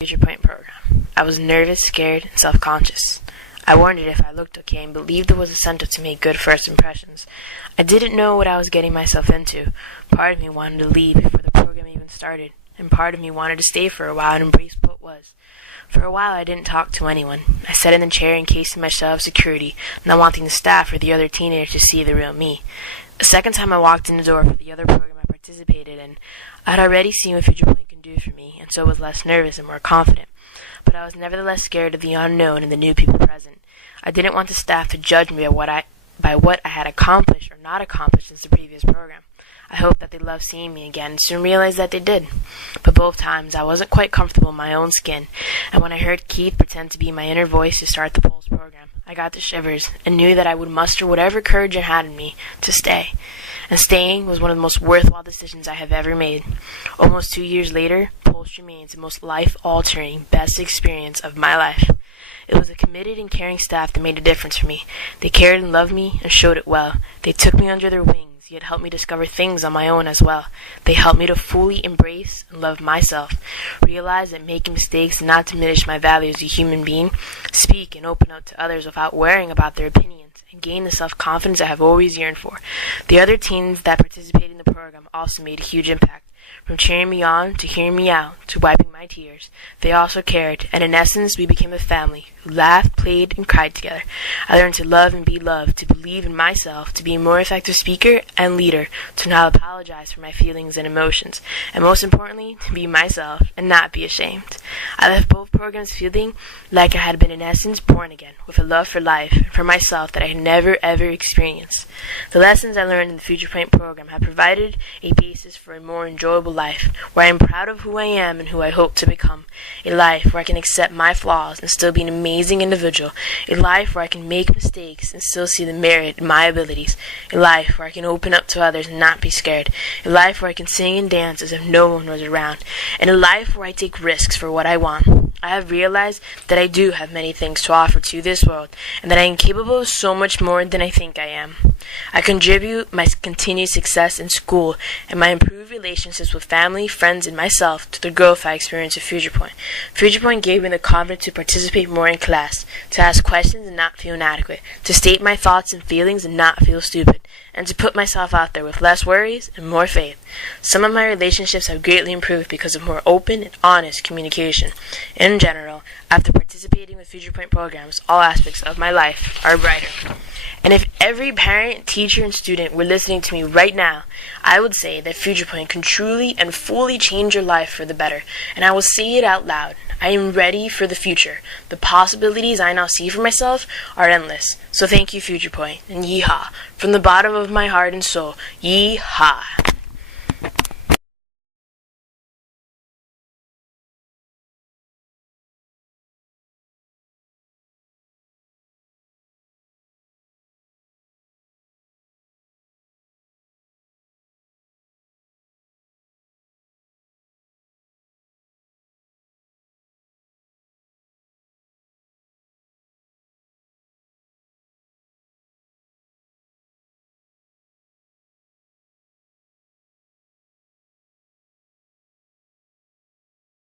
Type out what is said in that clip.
FuturePoint program. I was nervous, scared, and self-conscious. I wondered if I looked okay and believed it was essential to make good first impressions. I didn't know what I was getting myself into. Part of me wanted to leave before the program even started, and part of me wanted to stay for a while and embrace what was. For a while I didn't talk to anyone. I sat in the chair encasing myself of security, not wanting the staff or the other teenagers to see the real me. The second time I walked in the door for the other program I participated in, I had already seen what FuturePoint can do for me, and so was less nervous and more confident. But I was nevertheless scared of the unknown and the new people present. I didn't want the staff to judge me by what I had accomplished or not accomplished since the previous program. I hoped that they loved seeing me again and soon realized that they did. But both times I wasn't quite comfortable in my own skin, and when I heard Keith pretend to be my inner voice to start the Pulse program, I got the shivers and knew that I would muster whatever courage I had in me to stay. And staying was one of the most worthwhile decisions I have ever made. Almost 2 years later, Pulse remains the most life-altering, best experience of my life. It was a committed and caring staff that made a difference for me. They cared and loved me and showed it well. They took me under their wings, yet helped me discover things on my own as well. They helped me to fully embrace and love myself, realize that making mistakes did not diminish my value as a human being, speak and open up to others without worrying about their opinions, and gain the self-confidence I have always yearned for. The other teens that participated in the program also made a huge impact. From cheering me on, to hearing me out, to wiping my tears. They also cared, and in essence we became a family who laughed, played, and cried together. I learned to love and be loved, to believe in myself, to be a more effective speaker and leader, to not apologize for my feelings and emotions, and most importantly, to be myself and not be ashamed. I left both programs feeling like I had been in essence born again, with a love for life and for myself that I had never ever experienced. The lessons I learned in the FuturePoint program have provided a basis for a more enjoyable life, where I am proud of who I am and who I hope to become. A life where I can accept my flaws and still be an amazing individual. A life where I can make mistakes and still see the merit in my abilities. A life where I can open up to others and not be scared. A life where I can sing and dance as if no one was around. And a life where I take risks for what I want. I have realized that I do have many things to offer to this world, and that I am capable of so much more than I think I am. I contribute my continued success in school and my improved relationships with family, friends, and myself to the growth I experienced at FuturePoint. FuturePoint gave me the confidence to participate more in class, to ask questions and not feel inadequate, to state my thoughts and feelings and not feel stupid, and to put myself out there with less worries and more faith. Some of my relationships have greatly improved because of more open and honest communication. In general, after participating with FuturePoint programs, all aspects of my life are brighter. And if every parent, teacher, and student were listening to me right now, I would say that FuturePoint can truly and fully change your life for the better. And I will say it out loud. I am ready for the future. The possibilities I now see for myself are endless. So thank you, FuturePoint, and yeehaw. From the bottom of my heart and soul, yeehaw.